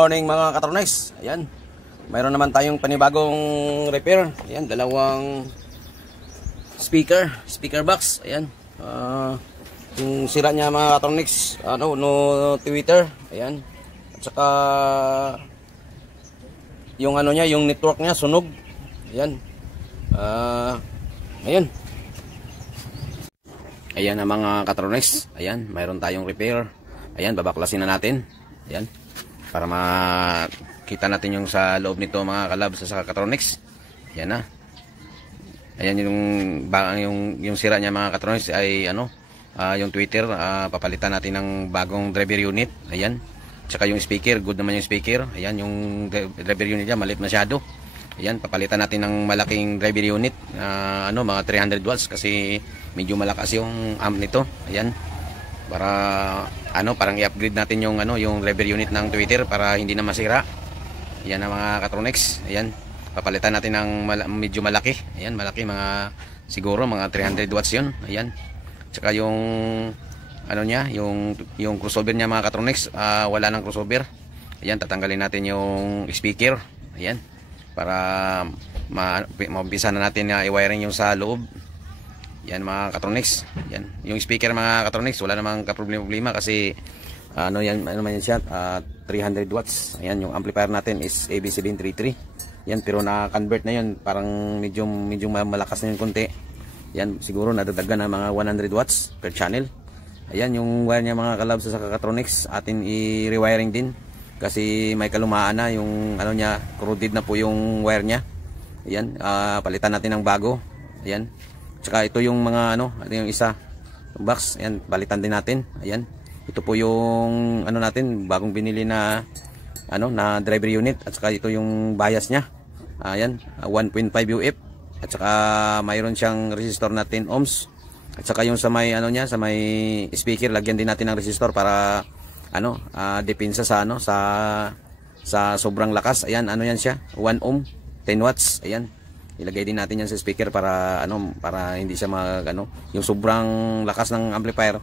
morning mga katronex. Ayan, mayroon naman tayong panibagong repair. Ayan, dalawang speaker box. Ayan, yung sira niya mga katronex, no Twitter. Ayan, at saka yung niya, yung network niya sunog. Ayan, ayan ang mga katronex. Ayan, mayroon tayong repair. Ayan, babaklasin na natin. Ayan, para makita natin yung sa loob nito mga kalabs sa Katronics. Ayan na. Ayan yung sira niya mga Katronics ay yung Twitter, papalitan natin ng bagong driver unit. Ayan. Tsaka yung speaker, good naman yung speaker. Ayan, yung driver unit niya maliit masyado. Ayan, papalitan natin ng malaking driver unit, mga 300 watts kasi medyo malakas yung amp nito. Ayan. Para parang i-upgrade natin yung driver unit ng Twitter para hindi na masira. Ayan ang mga Katronics. Ayan, papalitan natin ng medyo malaki. Ayan, malaki, siguro mga 300 watts yun. Ayan. Tsaka yung niya, yung crossover niya mga Katronics, wala nang crossover. Ayan, tatanggalin natin yung speaker. Ayan, para maumpisa na natin na i-wiring yung sa loob. Yan mga Katronics. Yan yung speaker mga Katronics, wala namang problema kasi yan siya, 300 watts. Ayan, yung amplifier natin is AB733. Yan, pero na-convert na yun, parang medyo malakas na yung konti. Yan, siguro nadagdagan na mga 100 watts per channel. Ayan yung wire niya mga kalabs sa Katronics, atin i-rewiring din kasi may kalumaan na yung niya, corroded na po yung wire niya. Ayan, palitan natin ng bago. Ayan. Tsaka ito yung mga yung isa box, ayan, balitan din natin. Ayan, ito po yung natin, bagong binili na na driver unit, at saka ito yung bias niya. Ayan, 1.5 UF, at saka mayroon siyang resistor na 10 ohms. At saka yung sa may niya, sa may speaker, lagyan din natin ng resistor para depensa sa sa sobrang lakas. Ayan, yan siya, 1 ohm, 10 watts. Ayan, ilagay din natin yan sa speaker para para hindi siya yung sobrang lakas ng amplifier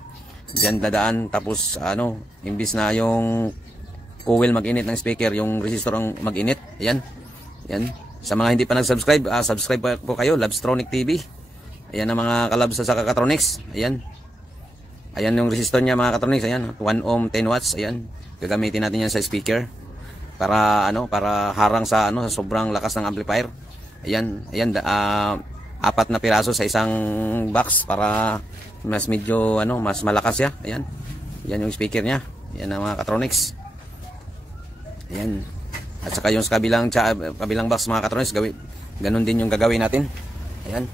diyan dadaan, tapos imbis na yung coil mag-init ng speaker, yung resistor ang mag-init. Ayan. Yan. Sa mga hindi pa nag-subscribe, subscribe po kayo, Labstronic TV. Ayan ang mga kalabs sa Katronics. Ayan. Ayan yung resistor niya mga Katronics. Ayan, 1 ohm, 10 watts. Ayan. Gagamitin natin yan sa speaker para para harang sa sa sobrang lakas ng amplifier. Ayan, apat na piraso sa isang box para mas medyo mas malakas siya. Ayan. Yan yung speaker niya. Ayan ang mga Katronics. Ayan. At saka yung kabilang box mga Katronics, ganun din yung gagawin natin. Ayan.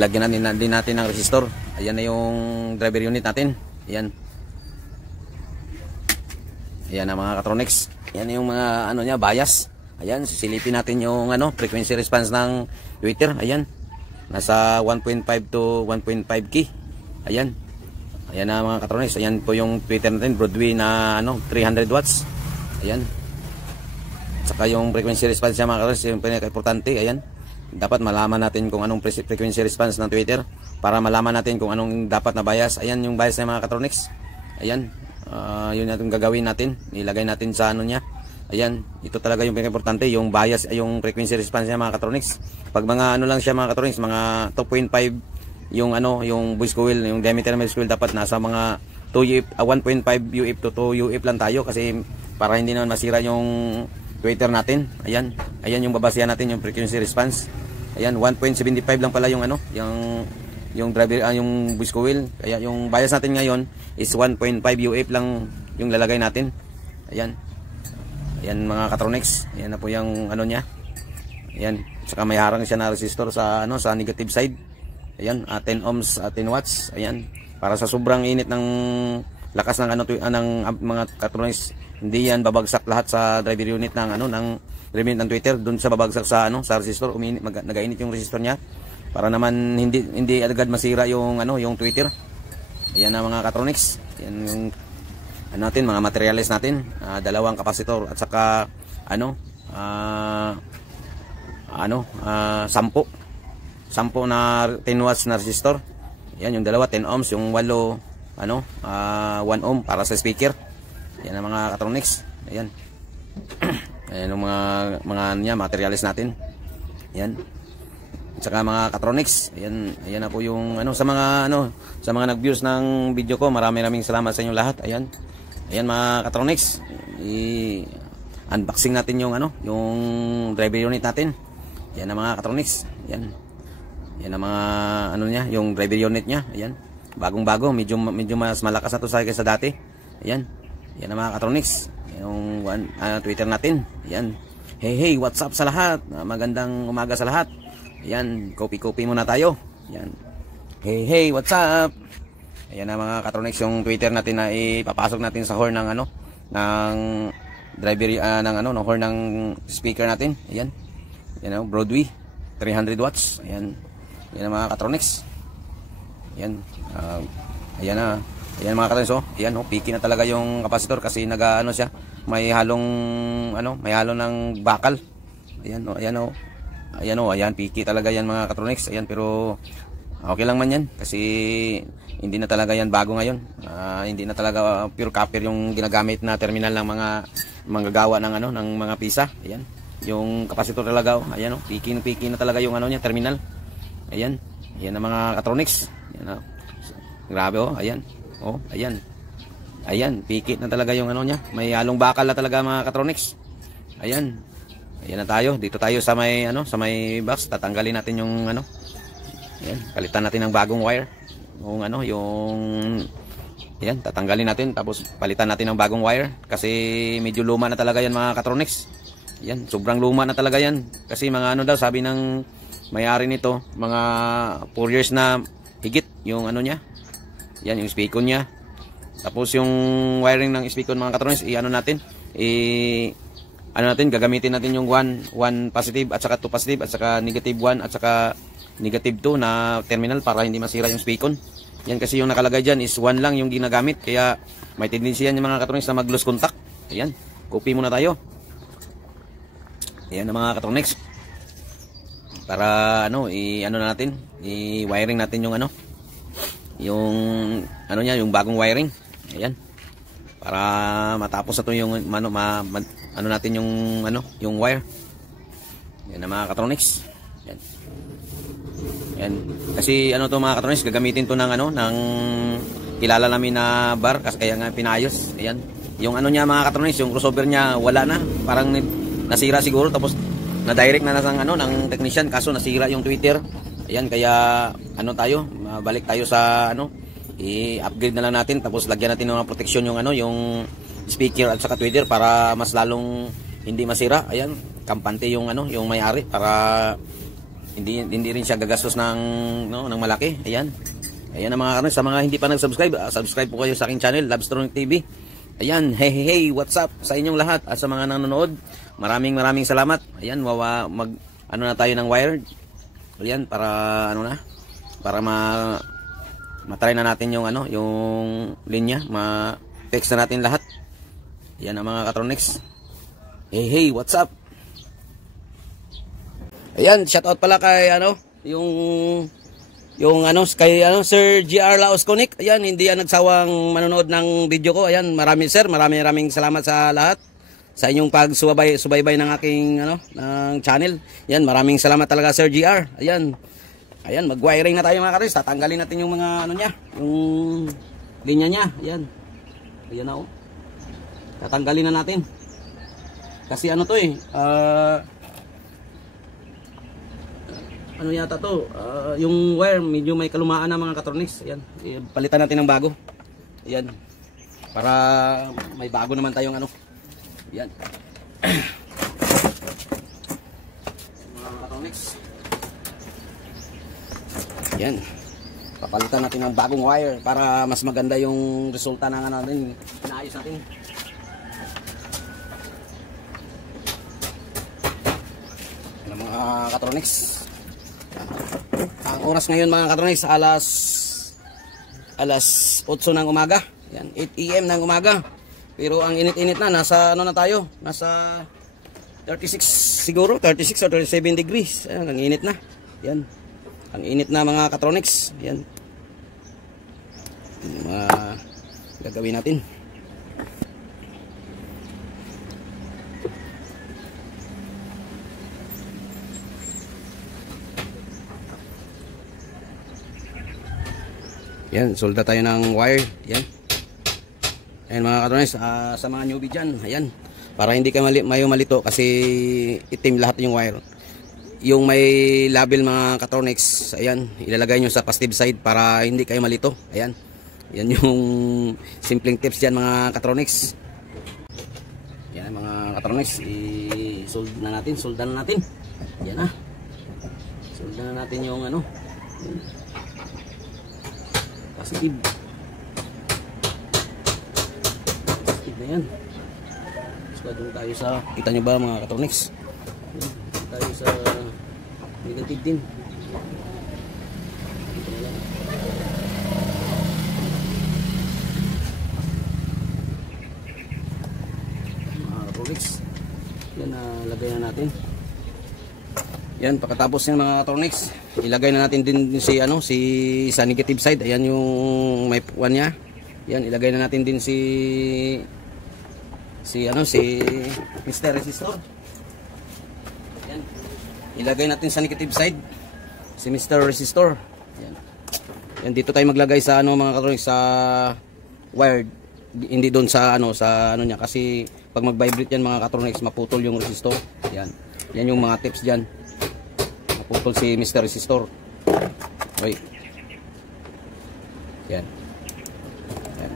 Lagyan din natin ng resistor. Ayan na yung driver unit natin. Ayan. Ayan ang mga Katronics. Ayan yung mga niya, bias. Ayan, sisilipin natin yung frequency response ng Twitter. Ayan, nasa 1.5 to 1.5 key. Ayan, ayan na mga Katronics. Ayan po yung Twitter natin, Broadway na 300 watts. Ayan, saka yung frequency response niya mga Katronics, yung pinaka-importante. Ayan, dapat malaman natin kung anong frequency response ng Twitter para malaman natin kung anong dapat na bias. Ayan yung bias ng mga Katronics. Ayan, yun yung gagawin natin, nilagay natin sa niya. Ayan, ito talaga yung pinaka-importante, yung bias, yung frequency response niya mga Katronics. Pag mga lang siya mga Katronics, mga 2.5 yung yung voice coil, yung diameter ng voice coil dapat nasa mga 1.5 UF to 2 UF lang tayo kasi para hindi naman masira yung Twitter natin. Ayan, ayan yung babasihan natin yung frequency response. Ayan, 1.75 lang pala yung yung driver, yung voice coil. Kaya yung bias natin ngayon is 1.5 UF lang yung lalagay natin. Ayan. Ayan mga Katronics, ayan na po yung niya. Ayan, saka may harang siya na resistor sa sa negative side. Ayan, 10 ohms, 10 watts. Ayan, para sa sobrang init ng lakas ng ng mga Katronics, hindi yan babagsak lahat sa driver unit ng ng driver ng Twitter, doon sa babagsak sa sa resistor, nagainit yung resistor niya para naman hindi agad masira yung yung Twitter. Ayan na mga Katronics. Ayan yung natin, mga materials natin, dalawang kapasitor at saka 10 na 10 watts na resistor. Yan yung dalawa, 10 ohms, yung 8 1 ohm para sa speaker. Yan ang mga Katronics. Ayan. Ayan yung mga ano niya, materials natin. Ayan. At saka mga Katronics. Ayan, ayan na po yung sa mga nag-views ng video ko. Maraming salamat sa inyo lahat. Ayan. Ayan mga Katronics. Unboxing natin yung yung driver unit natin. Ayan na mga Katronics. Ayan. Ayan na mga niya, yung driver unit niya. Ayan. Bagong-bago, medyo mas malakas na to kaysa dati. Ayan. Ayan na mga Katronics. Yung Twitter natin. Ayan. Hey, what's up sa lahat? Magandang umaga sa lahat. Ayan, copy muna tayo. Ayan. Hey, what's up? Ayan na mga Katronics, yung Twitter natin na ipapasok natin sa horn ng ng driver ng horn ng speaker natin. Ayan. Ayan, Broadway 300 watts. Ayan. Ayan na mga Katronics. Ayan. Ayan na. Ayan mga Katronics, ayan, piki na talaga yung kapasitor kasi siya, may halong ng bakal. Ayan, ayan, piki talaga yan mga Katronics. Ayan, pero okay lang man yan kasi hindi na talaga yan bago ngayon. Hindi na talaga pure copper yung ginagamit na terminal ng mga manggagawa ng ng mga pisa. Ayan. Yung kapasitor talaga, ayan, piki na talaga yung niya, terminal. Ayan. Ayan ang mga Katronics. Ayan, grabe, ayan. Ayan. Ayan, piki na talaga yung niya. May halong bakal na talaga mga Katronics. Ayan. Ayan na tayo. Dito tayo sa may sa may box. Tatanggalin natin yung Ayan, palitan natin ng bagong wire. Yung ayan, tatanggalin natin tapos palitan natin ng bagong wire kasi medyo luma na talaga yan mga Katronics. Ayan, sobrang luma na talaga yan kasi mga daw sabi ng may-ari nito, mga 4 years na higit yung niya. Yan yung speakon niya. Tapos yung wiring ng speakon mga Katronics, gagamitin natin yung 1 positive at saka 2 positive at saka negative 1 at saka negative 2 na terminal para hindi masira yung speakon. Yan kasi yung nakalagay dyan is 1 lang yung ginagamit kaya may tendency yan yung mga Katronics na mag-lose contact. Ayan, copy muna tayo. Ayan na mga Katronics. Para natin, i-wiring natin yung yung bagong wiring. Ayan. Para matapos na to yung natin yung wire. Yan na mga Katronics. Yan. Yan. Kasi to mga Katronics, gagamitin to ng ng kilala namin na bar kasi kaya nga pinayos. Ayan. Yung niya mga Katronics, yung crossover niya wala na, parang nasira siguro tapos na-direct na ng technician kaso nasira yung Twitter. Ayan, kaya tayo, balik tayo sa i-upgrade na lang natin tapos lagyan natin ng protection yung yung speaker at saka Twitter para mas lalong hindi masira. Ayan, kampante yung yung may-ari para hindi rin siya gagastos ng malaki. Ayan. Ayan ang mga sa mga hindi pa nag-subscribe, subscribe po kayo sa aking channel, Labstronic TV. Ayan, hey, what's up sa inyong lahat at sa mga nanonood. Maraming salamat. Ayan, na tayo ng wire. Ayan, para para matry na natin yung yung linya, ma-text na natin lahat. Ayan ang mga Katronics. Hey, what's up? Ayan, shout out pala kay yung kay Sir GR Laosconic. Ayan, hindi yan nagsawang manonood ng video ko. Ayan, maraming salamat sa lahat sa inyong pagsubaybay ng aking ng channel. Ayan, maraming salamat talaga Sir GR. Ayan. Ayan, mag-wiring na tayo mga Katronics. Tatanggalin natin yung mga niya, yung linya niya. Ayan. Ayan na tatanggalin na natin. Kasi to yata to, yung wire medyo may kalumaan na mga Katronics. Ayan, palitan natin ng bago. Ayan, para may bago naman tayong Ayan. Mga Katronics. Ayan, papalitan natin ng bagong wire para mas maganda yung resulta ng natin, inaayos natin. Ayan mga Katronics. Ang oras ngayon mga Katronics, alas 8 ng umaga. Yan, 8 AM ng umaga. Pero ang init-init na, nasa na tayo? Nasa 36 siguro, 36 or 37 degrees. Ayan, ang init na. Yan. Ang init na mga Katronics. Yan. Gagawin natin. Yan, solda tayo ng wire. Yan. Ayan mga katronics, sa mga newbie dyan, ayan. Para hindi ka malito kasi itim lahat yung wire. Yung may label mga katronics, ayan, ilalagay nyo sa positive side para hindi kayo malito. Ayan. Yan yung simpleng tips dyan mga katronics. Yan mga katronics, i-solda na natin. Yan na. Solda na natin yung ano. Positive. Positive na yan. So doon tayo sa, kita nyo ba mga katronics? Tayo sa negative din. Dito na lang. Yan, lagay na natin. Yan, pagkatapos ng mga katronics, ilagay na natin din si sa negative side. Ayan yung may one niya. Yan, ilagay na natin din si Mr. Resistor. Yan. Ilagay natin sa negative side si Mr. Resistor. Yan. Yan, dito tayo maglagay sa mga katronics sa wired. Hindi doon sa niya kasi pag mag-vibrate yan mga katronics maputol yung resistor. Yan. Yan yung mga tips diyan. Maputol si Mr. Resistor. Okay. Yan. Yan.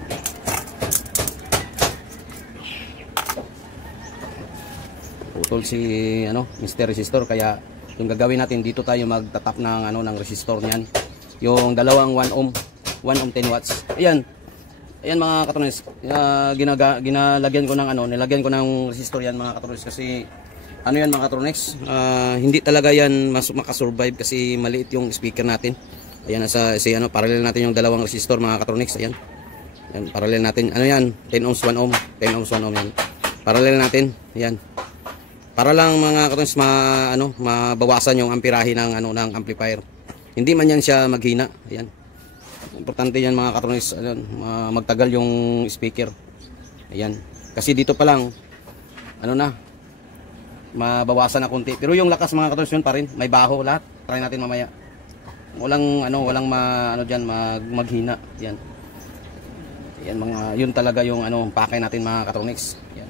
Putol si Mr. Resistor kaya yung gagawin natin dito tayo magtatap ng ng resistor niyan. Yung dalawang 1 ohm 10 watts. Ayan. Ayan mga katronics, ginalagyan ko ng nilagyan ko ng resistor yan mga katronics kasi yan mga katronics, hindi talaga yan makasurvive kasi maliit yung speaker natin. Ayan parallel natin yung dalawang resistor mga katronics. Ayan. Ayan, parallel natin. Yan? 10 ohms 1 ohm, 10 ohms 1 ohm yan. Parallel natin. Ayan. Para lang mga katronics mabawasan yung amperahe ng ng amplifier. Hindi man yan siya maghina. Ayan. Importante yan mga katronics, magtagal yung speaker. Ayan. Kasi dito pa lang mabawasan na konti. Pero yung lakas mga katronics yun pa rin, may baho lahat. Try natin mamaya. Walang maghina. Yan. Yan yun talaga yung pakay natin mga katronics. Yan.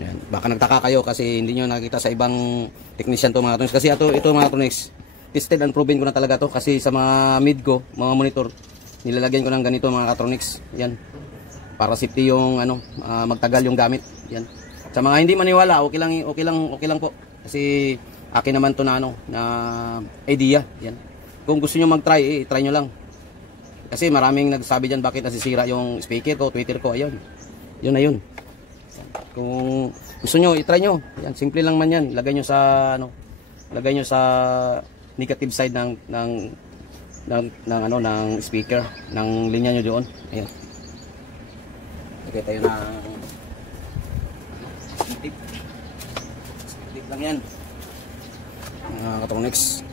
Yan. Baka nagtaka kayo kasi hindi niyo nakita sa ibang technician to mga katronics. Kasi ito mga katronics, tested and proven ko na talaga to kasi sa mga mid ko, mga monitor, nilalagyan ko ng ganito mga katronics. Yan. Para safety yung magtagal yung gamit. Yan. Sa mga hindi maniwala, okay lang po. Kasi akin naman to na idea. Yan. Kung gusto niyo mag-try, try niyo lang. Kasi maraming nagsabi diyan bakit nasisira yung speaker ko, Twitter ko, ayun. Yun na yun. Kung gusto niyo, i-try niyo. Yan, simple lang man yan. Lagay niyo sa negative side ng speaker ng linya nyo doon. Ayan. Okay, tayo na tip lang yan mga katronics.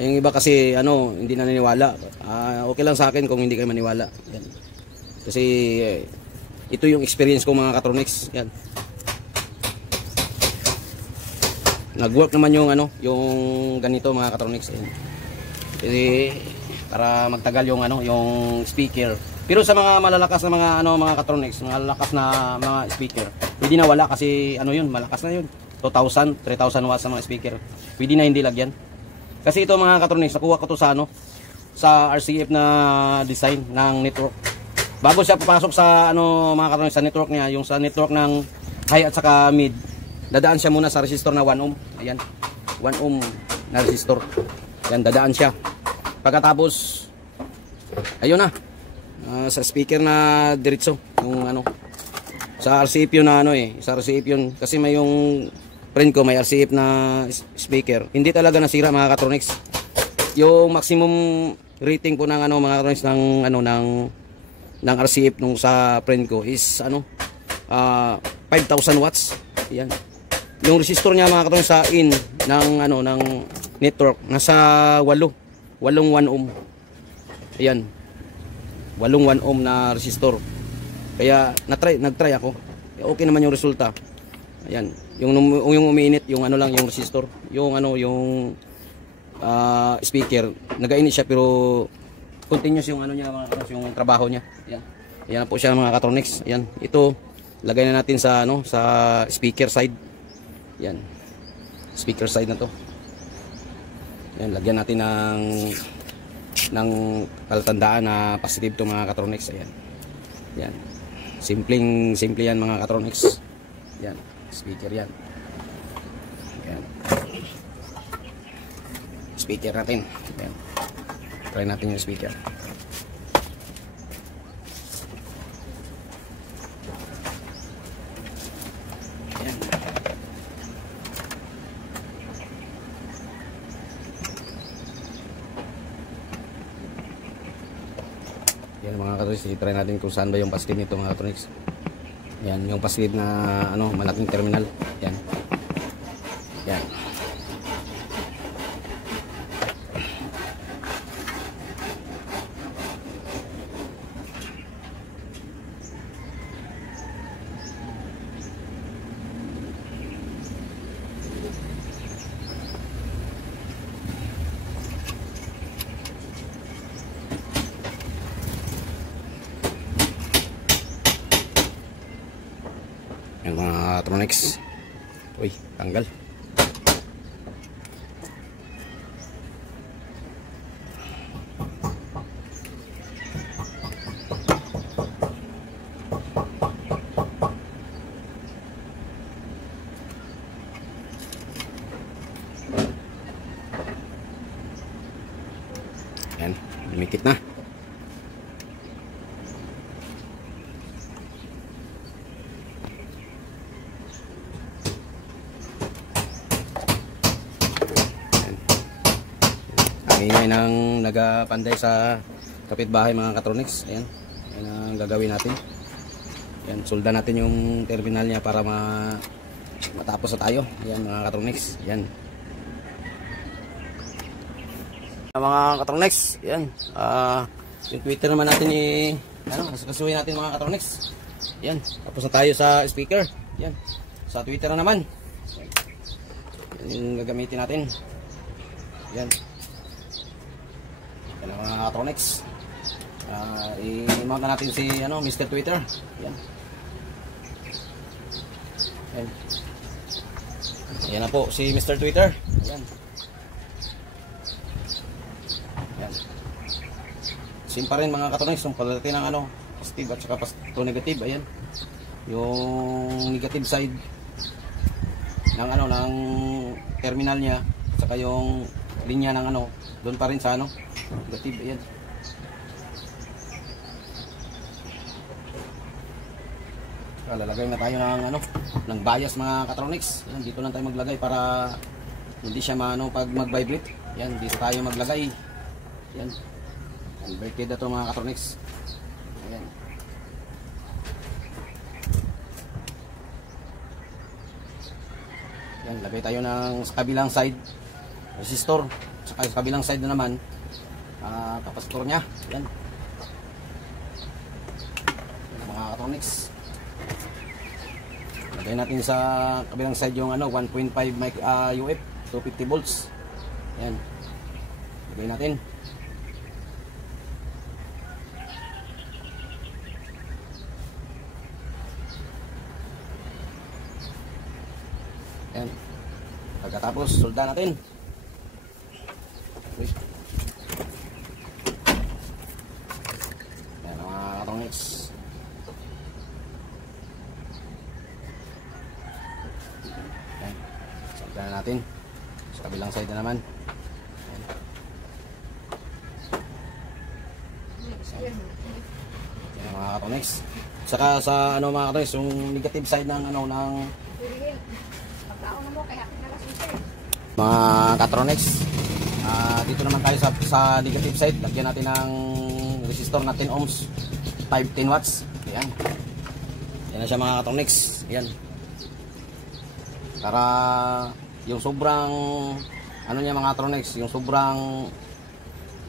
Yung iba kasi hindi naniniwala. Okay lang sa akin kung hindi kayo maniwala. Yan. Kasi ito yung experience ko mga katronics. Yan. Nag-work naman yung ganito mga katronics. Kasi para magtagal yung speaker. Pero sa mga malalakas na mga katronics, malalakas na mga speaker, pwede na wala kasi yun, malakas na yun. 2,000, 3,000 watts sa mga speaker. Pwede na hindi lagyan. Kasi ito mga katronics, nakuha ko to sa RCF na design ng network. Bago siya papasok sa mga katronics sa network niya, yung sa network ng high at saka mid, dadaan siya muna sa resistor na 1 ohm. Ayan. 1 ohm na resistor. Ayan, dadaan siya. Pagkatapos, ayun na. Sa speaker na diretso. Yung sa RCF yun sa RCF yun. Kasi may yung friend ko, may RCF na speaker. Hindi talaga nasira mga katronics. Yung maximum rating po ng mga katronics ng RCF nung sa friend ko is 5,000 watts. Ayan. Yung resistor niya mga katronics sa in ng network nasa 8 1 ohm. Ayan. 8 1 ohm na resistor. Kaya nagtry ako. Okay naman yung resulta. Ayan. Yung umiinit yung yung resistor, yung speaker, nagainit siya pero continuous yung ano niya, mga katronics, yung trabaho niya. Yan. Yan po siya mga katronics. Yan. Ito lagay na natin sa ano, sa speaker side. Yan. Speaker side na to. Yan, lagyan natin ng palatandaan na positive to mga katronics. Ayan. Yan. Simple yan mga katronics. Yan. Speaker yan. Yan. Speaker natin. Yan. Try natin yung speaker. Yan. Yan mga katronics, i-try natin kung saan ba yung positive nito mga katronics. Yan, yung positive na ano, malaking terminal. Yan. Yan. Yung mga Tronics. Uy, tanggal. Yan, lumikit na. Ingay nang nagapanday sa kapitbahay mga katronics. Ayan. Ayan ang gagawin natin. Ayan, sulda natin yung terminal niya para matapos na tayo. Ayan mga katronics. Ayan. Mga katronics. Ayan. Yung Twitter naman natin kasuhin natin mga katronics. Ayan. Tapos na tayo sa speaker. Ayan. Sa Twitter na naman. Ayan yung gagamitin natin. Ayan. Yan ang mga katronics. I-mount na natin si Mr. Twitter. Yan. Yan. Yan na po si Mr. Twitter. Yan. Yan. Same pa rin mga katronics. Yung palatin ng positive at saka to negative. Ayan. Yung negative side ng ng terminal niya at saka yung linya ng doon pa rin sa negative. Ayan. Lalagay na tayo ng bias mga katronics. Ayan, dito lang tayo maglagay para hindi siya pag mag-vibrate. Ayan, dito tayo maglagay. Ayan. Converted na ito mga katronics. Ayan. Ayan, lagay tayo sa kabilang side resistor. Sa kabilang side na naman kapasitor nya. Yan. Mga katronics. Lagay natin sa kabilang side yung 1.5 UF 250 volts. Yan. Lagay natin. Yan. Pagkatapos solda natin. Yan mga katronics. Yan. Solda na natin. Sa kabilang side na naman. Yan mga katronics. Saka sa mga katronics, yung negative side ng mga katronics. Dito naman tayo sa negative side. Lagyan natin ng resistor na 10 ohms 10 watts. Ayan. Yan na siya mga katronics. Ayan. Para yung sobrang niya mga katronics, yung sobrang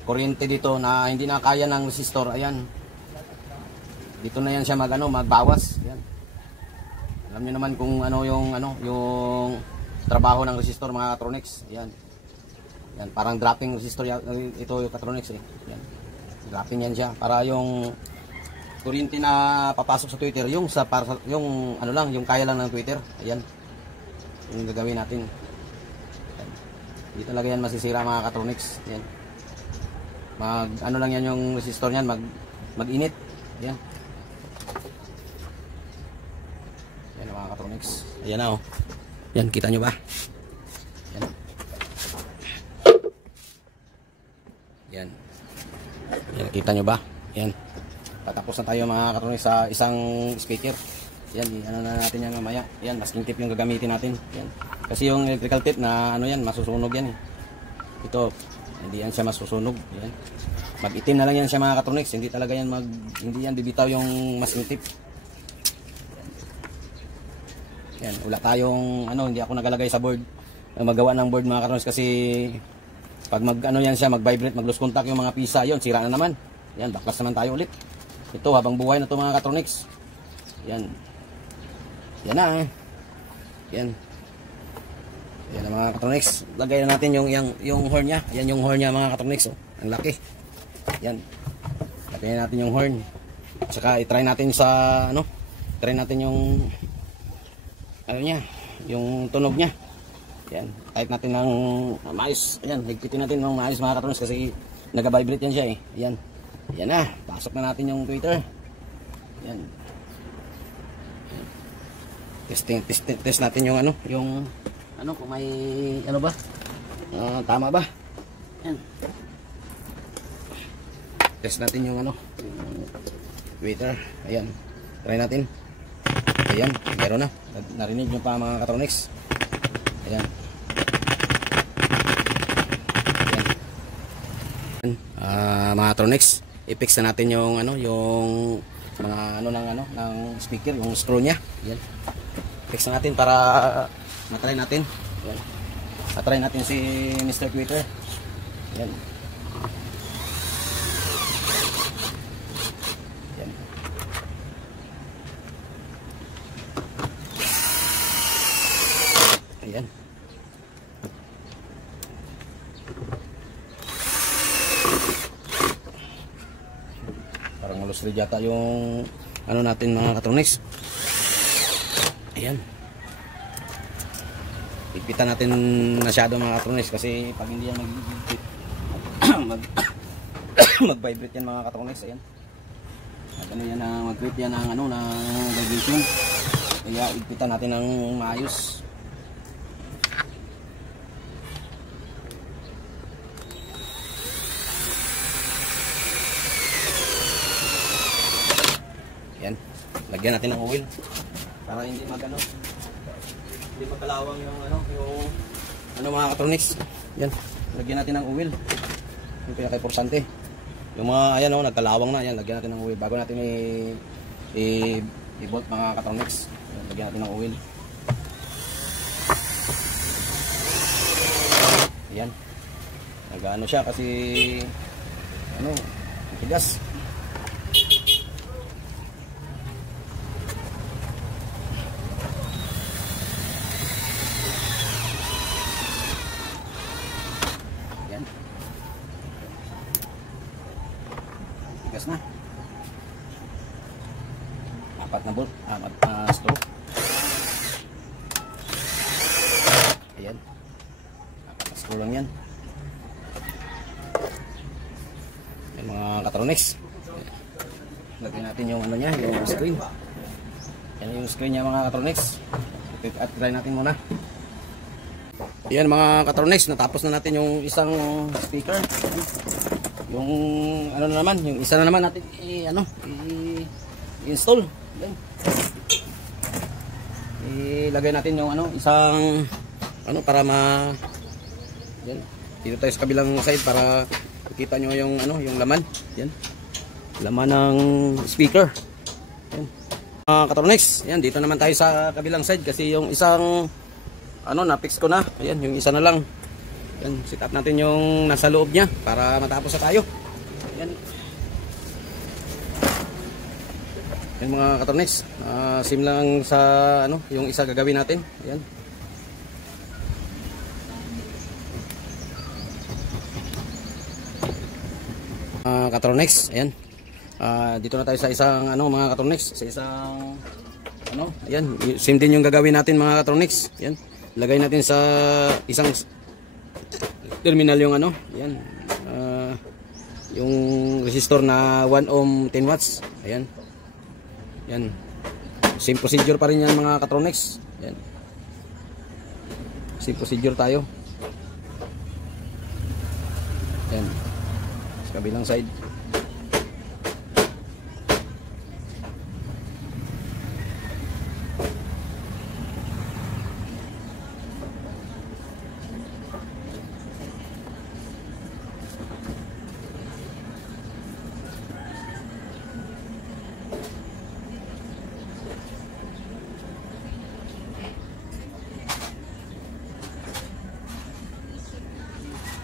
kuryente dito na hindi na kaya ng resistor. Ayan. Dito na yan siya magbawas. Ayan. Alam niyo naman kung yung trabaho ng resistor mga katronics. Ayan. Yan, parang dropping resistor ito yung katronics. Yan. Wrapping yan siya para yung kuryente na papasok sa Twitter, yung sa yung ano lang, yung kaya lang ng Twitter. Ayan. Yung gagawin natin. Ayan. Hindi talaga yan masisira mga Katronics. Ayan. Ano lang yan yung resistor niyan, mag-init. Ayan. Ayan mga Katronics. Ayan na oh. Ayan, kita nyo ba? Ayan. Ayan. Ayan, kita nyo ba? Ayan. Tatapos na tayo mga Katronics sa isang speaker. Yan, ano na natin yan mamaya. Yan, masking tape yung gagamitin natin. Yan. Kasi yung electrical tape na ano yan, masusunog yan eh. Ito, hindi yan siya masusunog. Yan. Mag-itim na lang yan siya mga Katronics. Hindi talaga yan hindi yan bibitaw yung masking tape. Yan, wala tayong hindi ako nagalagay sa board. Magawa ng board mga Katronics kasi pag yan siya, mag-vibrate, mag-lose contact yung mga pisa, yon sira na naman. Yan, baklas naman tayo ulit. Ito, habang buhay na ito mga Katronics. Yan. Yan na eh. Yan. Yan na mga Katronics. Lagay na natin yung horn niya. Yan yung horn niya mga Katronics. Oh. Ang laki. Yan. Lagay natin yung horn. Saka i-try natin try natin yung niya, yung tunog niya. Yan. Type natin ng maayos. Ayan, higpitin natin ng maayos mga Katronics kasi nag-vibrate yan siya eh. Yan. Yan na, pasok na natin yung Twitter. Yan. Test natin yung kung may ba? Tama ba? Yan. Test natin yung Twitter. Ayan. Try natin. Ayan, meron na. Narinig nyo pa mga Katronics. Ayan. Ayan. Mga Katronics, i-fix na natin yung mga ng speaker, yung screw niya. Ayan. Fix na natin para matry natin. Ayan. Matry natin si Mr. Twitter. Ayan. Ayan. Ayan. Parang malusrid yata yung natin mga Katronics. Ayan. Ipitan natin masyado mga Katronics kasi pag hindi yan mag-vibrate yan mga Katronics. Ayan. Mag-create yan ng vibration. Kaya ipitan natin ng maayos. Yan, lagyan natin ng oil para hindi hindi magkalawang yung mga Katronics. Yan, lagyan natin ng oil. Yung pinaka-importante. Yung mga nagkalawang na, yan, lagyan natin ng oil bago natin i-bolt mga Katronics. Yan, lagyan natin ng oil. Yan. Nag-ano siya kasi tigas. Tigas na. 4 na bolt, screw. Ayan. 4 na screw lang yan. Yan mga Katronics. Lagyan natin yung yung screen. Yan yung screen niya mga Katronics. At try natin muna. Yan mga Katronics, natapos na natin yung isang speaker. Yung yung isa na naman natin i-install. Ilagay natin yung isang para yan. Dito tayo sa kabilang side para makita nyo yung yung laman. Yan. Laman ng speaker. Yan. Katronics, yan, dito naman tayo sa kabilang side kasi yung isang na-fix ko na. Ayan, yung isa na lang. Yan, set up natin yung nasa loob niya para matapos na tayo. Yan. Yan mga Katronics, sim lang sa yung isa gagawin natin. Yan. Catronics, ayan. Dito na tayo sa isang ano mga Catronics, sa isang ano, ayan, same din yung gagawin natin mga Catronics. Ayan. Lagay natin sa isang terminal yung ano, ayan. Yung resistor na 1 ohm 10 watts. Ayan. Ayan. Same procedure pa rin yan mga Catronics. Ayan. Same procedure tayo. Ayan. Sa kabilang side.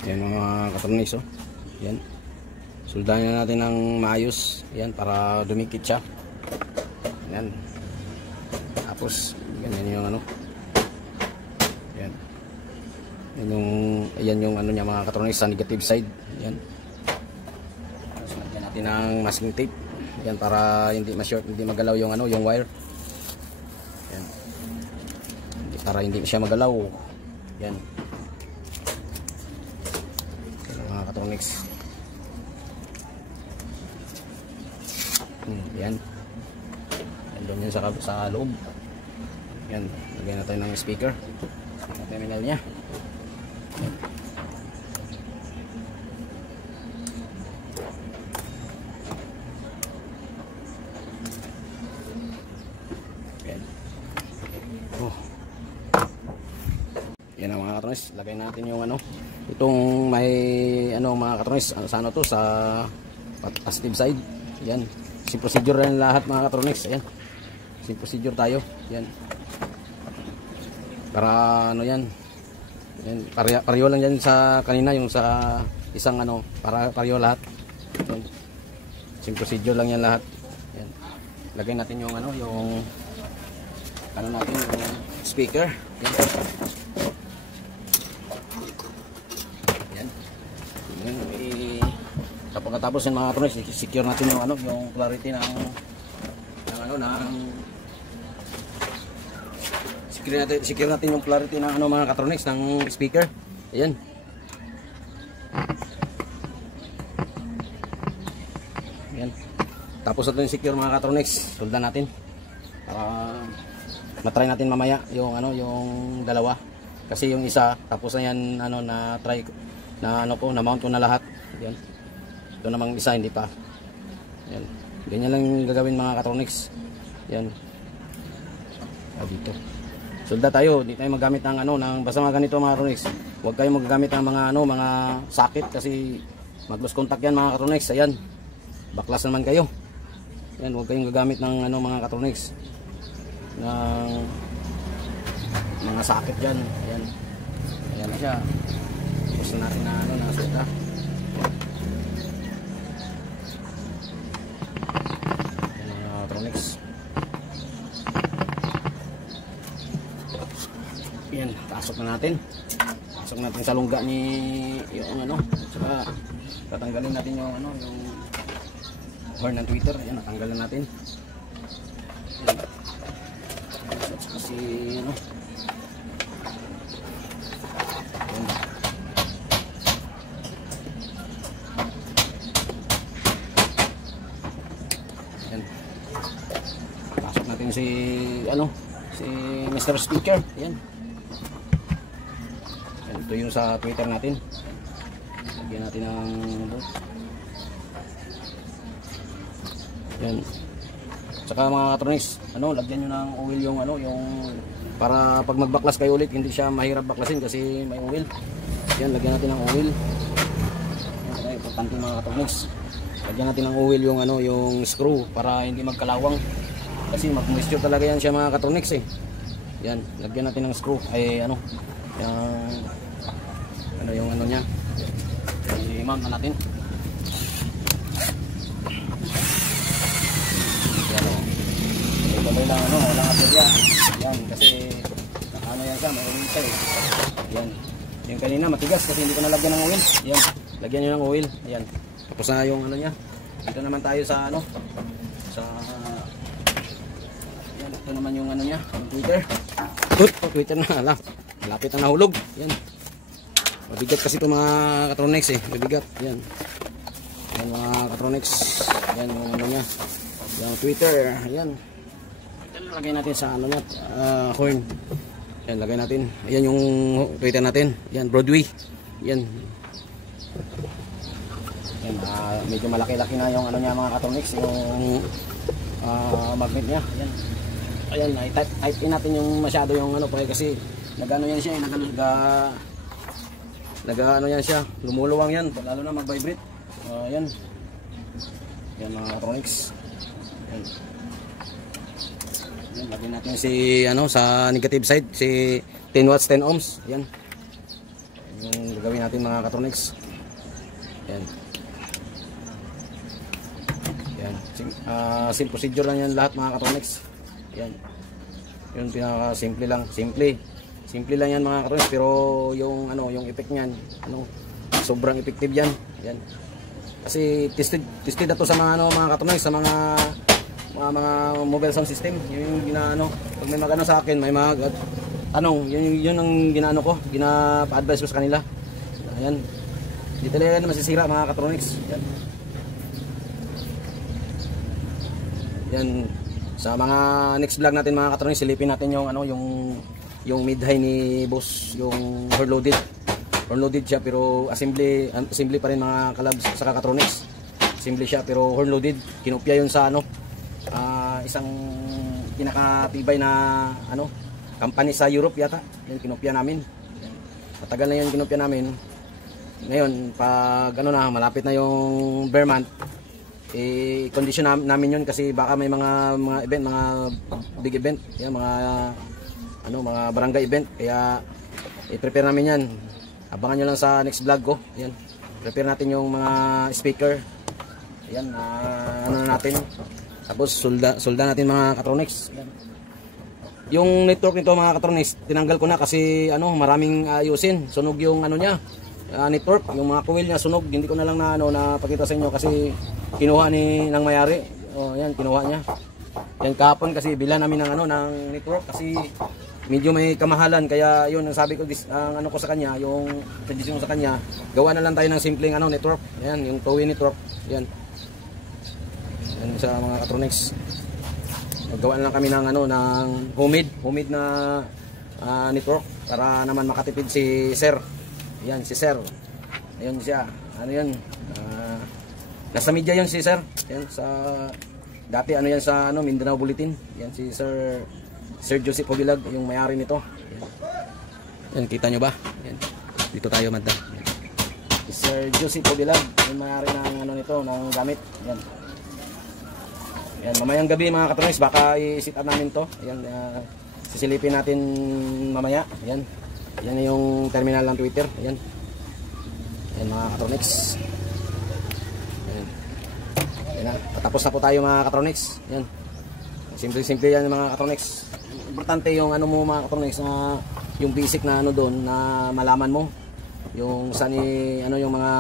Ayan mga Catronics, oh. Ayan. Suldahan na natin ng maayos. Ayan, para dumikit siya. Ayan. Tapos, ganyan yung ano. Ayan. Ayan yung ano niya mga Catronics sa negative side. Ayan. Tapos, lagyan natin ng masking tape. Ayan, para hindi ma-short, hindi magalaw yung ano, yung wire. Ayan. Para hindi siya magalaw. Ayan. Catronics. Yan. Doon yun sa loob. Yan. Lagyan natin ng speaker. Sa terminal niya. Yan. Oh. Yan ang mga Catronics. Lagay natin yung ano. Itong may ano mga Catronics, sa ano to, sa positive side. Yan. Same procedure rin lahat mga Catronics. Ayan. Same procedure tayo. Yan. Para ano yan. Yan. Pareho lang yan sa kanina yung sa isang ano, para pareho lahat. Yan. Same procedure lang yan lahat. Yan. Lagay natin yung ano, yung ano natin, yung speaker. Yan. Pagkatapos yung mga Catronics, secure natin yung ano, yung clarity ng ano ng secure natin yung clarity ng ano mga Catronics ng speaker. Ayan. Ayan. Tapos natin secure mga Catronics, suldan natin. Matry natin mamaya yung ano, yung dalawa. Kasi yung isa tapos na yan ano na try na ano ko, na mount ko na lahat. Ayan. Ito namang isa hindi pa. Yan. Ganyan lang gagawin mga Catronics. Yan. Dito. Sulda tayo, hindi tayo magamit ng ano, ng basta mga ganito mga Catronics. Huwag kayong magagamit ng mga ano, mga sakit kasi mag-lose contact yan mga Catronics. Ayan. Baklas naman kayo. Yan, huwag kayong gagamit ng ano mga Catronics. Ng mga sakit diyan. Ayan. Ayan na siya. Gusto natin na ano, na sulda. Yan, pasok na natin. Pasok natin sa lungga ni yung ano, saka tatanggalin natin yung ano, yung horn ng tweeter. Yan, natanggalan natin. Yan. Kasi ano. Yan. Yan. Pasok natin si ano, si Mr. Speaker. Yan. Ito yung sa Twitter natin. Lagyan natin ng yan. Saka mga Catronics, ano, lagyan nyo ng oil yung ano, yung para pag magbaklas kayo ulit hindi siya mahirap baklasin kasi may oil. Yan, lagyan natin ng oil. Yan, importante mga Catronics. Lagyan natin ng oil yung ano, yung screw para hindi magkalawang. Kasi mag-moisture talaga yan siya mga Catronics eh. Yan, lagyan natin ng screw ay ano, yung ano niya. I-mount na natin. Yan o. Ito lang ano, walang aperya. Yan, kasi ano yan siya, may oil siya eh. Yan. Yung kanina matigas kasi hindi ko nalagyan ng oil. Yan. Lagyan nyo ng oil. Yan. Tapos na yung ano niya. Dito naman tayo sa ano, sa yan, ito naman yung ano niya, yung tweeter. Tweeter na lang. Malapit na nahulog. Yan. Mabigat kasi ito mga Katronics eh. Mabigat. Yan. Yan mga Katronics. Yan yung ano niya. Yung tweeter. Yan. Lagay natin sa ano niya, horn. Yan, lagay natin. Ayan yung tweeter natin. Yan, Broadway. Yan. Yan, medyo malaki-laki na yung ano niya mga Katronics, yung magnet niya. Yan. Ayan, i-tight in natin yung masyado yung ano pa kasi nagano yan siya, nagano yan siya, lumuluwang yan, lalo na mag-vibrate. Yan. Yan mga Katronics. Yan. Yan, lagyan natin si ano sa negative side, si 10 watts 10 ohms. Yan. Yung gagawin natin mga Katronics. Yan. Yan. Simple procedure lang yan lahat mga Katronics. Yan. Yun pinaka simple lang, simple lang yan mga Katronics, pero yung ano, yung effect niyan, ano, sobrang effective yan. Yan. Kasi tested na to sa mga ano mga Katronics, sa mga mobile sound system. Yung ginaano, pag may magano sa akin, may mga tanong, yun ang ginaano ko, gina-advise ko sa kanila. Ayan. Hindi talaga na masisira mga Katronics. Yan. Yan. Sa mga next vlog natin mga Katronics, silipin natin yung ano, yung mid-high ni boss, yung horn loaded. Horn loaded siya pero assembly pa rin mga kalabs sa Katronics. Assembly siya pero horn loaded. Kinopya yun sa ano, isang pinakatibay na ano, company sa Europe yata. Yan kinopya namin. Matagal na yun kinopya namin. Ngayon pag ano na, malapit na yung bare month, i-condition namin yun kasi baka may mga event, mga big event, yan, mga barangay event, kaya i-prepare namin yan. Abangan nyo lang sa next vlog ko. Yan, prepare natin yung mga speaker. Yan, ano natin, tapos solda natin mga Katronics. Yan. Yung network nito mga Katronics, tinanggal ko na kasi ano, maraming ayusin, sunog yung ano niya, network, yung mga coil niya sunog. Hindi ko na lang na ano, napakita sa inyo kasi kinuha ng mayari. Yan, kinuha niya. Yan kahapon kasi bila namin ng ano, ng network kasi medyo may kamahalan, kaya yun ang sabi ko, ang ano ko sa kanya, yung suggestion ko sa kanya, gawa na lang tayo ng simpleng ano, network. Yan, yung two-way network. Yan. Yan sa mga Katronics. Maggawa na lang kami ng ano, ng homemade na network para naman makatipid si Sir. Yan si Sir. Ayun siya. Ano yun? Nasa media yun si Sir. Yan sa dati ano yan sa ano, Mindanao Bulletin. Yan si Sir Joseph Obilag, yung may-ari nito. Yan, kita nyo ba? Yan. Dito tayo madam. Si Sir Joseph Obilag, yung may-ari ng ano nito, ng gamit. Yan. Yan, mamayang gabi mga Katronics, baka i-sit up namin to. Yan, sisilipin natin mamaya. Yan. Yan yung terminal ng Twitter. Yan. Yan mga Katronics. Yan. Yan na. Patapos na po tayo mga Katronics. Yan. Simple-simple yan mga Katronics. Importante yung ano mo mga Katronics, na yung basic na ano doon na malaman mo. Yung saan ano yung mga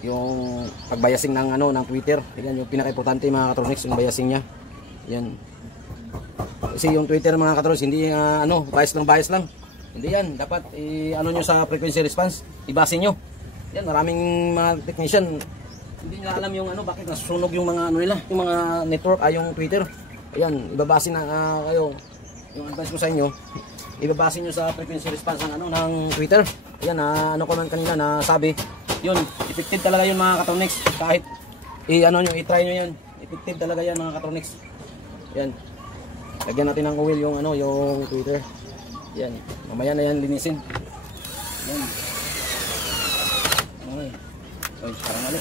yung pagbayasing ng ano ng Twitter. Yan yung pinaka-importante mga Katronics, yung bayasing niya. Yan. Kasi yung Twitter mga Katronics hindi ano, bias lang. Hindi yan, dapat ano nyo sa frequency response, ibase nyo. Yan, maraming mga technician hindi nila alam yung ano, bakit nasusunog yung mga ano nila, yung mga network, yung Twitter. Ayan, ibabase na kayo. Yung advice ko sa inyo, ibabase nyo sa frequency response ng ano, ng Twitter. Ayan, ano ko man kanina na sabi, yun, effective talaga yun mga Katronics. Kahit ano nyo, i-try nyo yan. Effective talaga yan mga Katronics. Ayan. Lagyan natin ng oil yung ano, yung Twitter. Yan, mamaya na yan linisin. Yan. Okay. Oy, parang ano.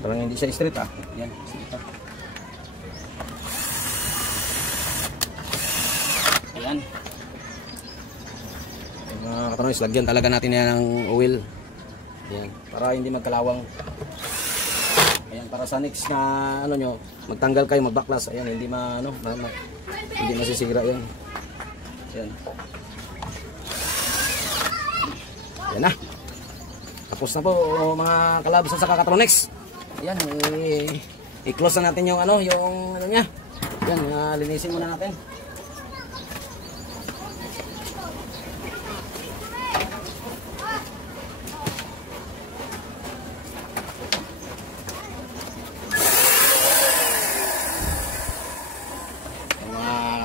Parang hindi siya straight Yan, sige pa. Ayan. Mga Katronics, lagyan talaga natin yan ng oil. Yan, para hindi magkalawang. Ayan, para sa next na ano nyo, magtanggal kayo, magbaklas. Ayan, hindi hindi masisira yan. Yan. Yan na. Tapos tapos na po mga kalabs sa Katronics. Ayan, i-close na natin yung ano niya. Ayan, linisin muna natin.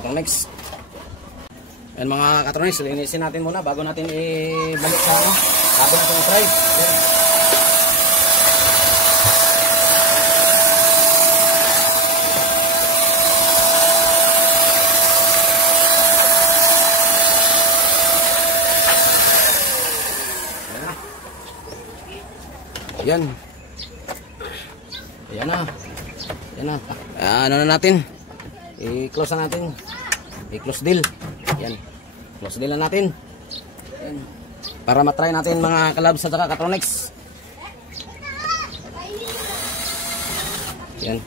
Katronics. Ayan mga Katronics, linisin natin muna bago natin ibalik sa ano, bago natin i-try. Ayan. Ayan. Ayan na. Ayan na. Ano na natin? I-close na natin. I-close deal. Yan. Close deal na natin. Yan. Para matry natin mga kalabs at saka Katronics. Yan.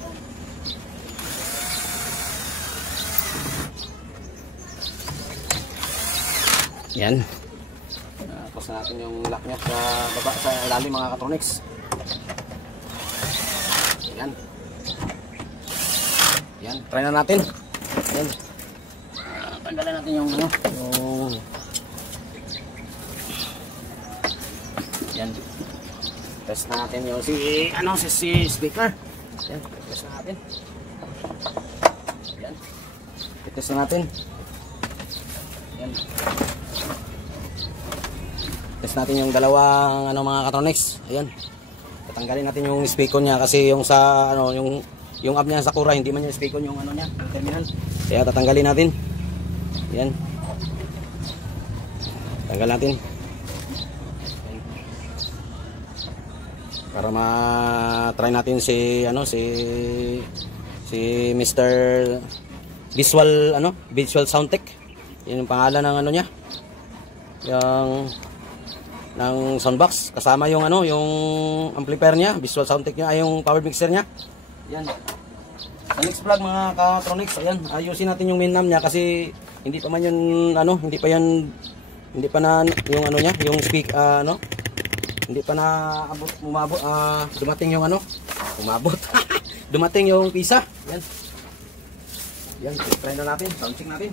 Yan. Close na natin yung lock niya sa baba, sa ilalim mga Katronics. Yan. Yan, try na natin. Yan. Tanggalan natin yung ano, yan. Test natin yung si speaker. Yan, test natin. Yan. Test natin. Yan. Test natin yung dalawang mga Katronics. Ayan. Tatanggalin natin yung speaker niya kasi yung sa yung app niya sa Sakura, hindi man yung speaker yung niya, yung terminal. Kaya tatanggalin natin. Yan. Tanggal natin. Yan. Para ma-try natin si Mr. Visual Soundtech. Yun yung pangalan ng niya. Ng soundbox kasama yung yung amplifier niya, Visual Soundtech niya, ay yung power mixer niya. Yan. Sa next vlog mga Katronics, ayan, ayusin natin yung minam niya kasi hindi pa man yun hindi pa na yung niya, yung speak hindi pa na dumating yung umabot. Dumating yung pisa. Yan. Yan, try na natin, sound check natin.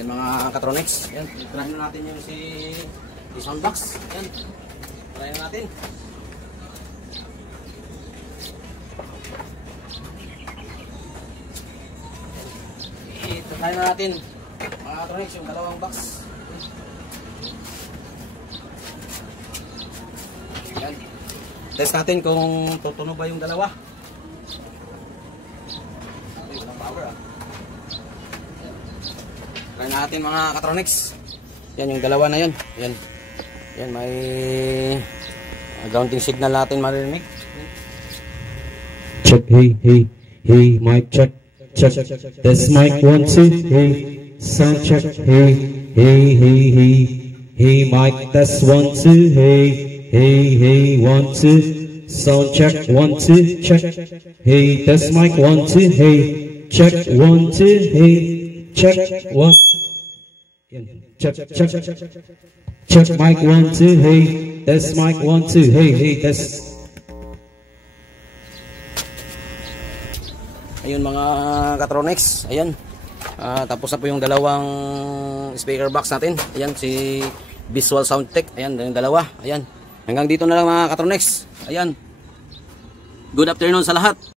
Yan mga Katronics. Yan, try na natin yung si soundbox. Yan. Try na natin. Try na natin mga Katronics yung dalawang box. Yan. Test natin kung tutunog ba yung dalawa. Power Try natin mga Katronics. Yan yung dalawa na yun. Yan. Yan, may grounding signal natin maririnig. Check, hey, mic check. This mic 1 2, hey, sound check, hey, mic test 1 2, hey, 1 2, sound check 1 2, check, hey, test mic 1 2, hey, check 1 2, hey, check 1. Check mic 1 2, hey, test mic 1 2, hey, test. Ayun mga Katronics, ayan. Tapos na po yung dalawang speaker box natin. Ayan, si Visual Soundtech. Ayan, yung dalawa. Ayan. Hanggang dito na lang mga Katronics. Ayan. Good afternoon sa lahat.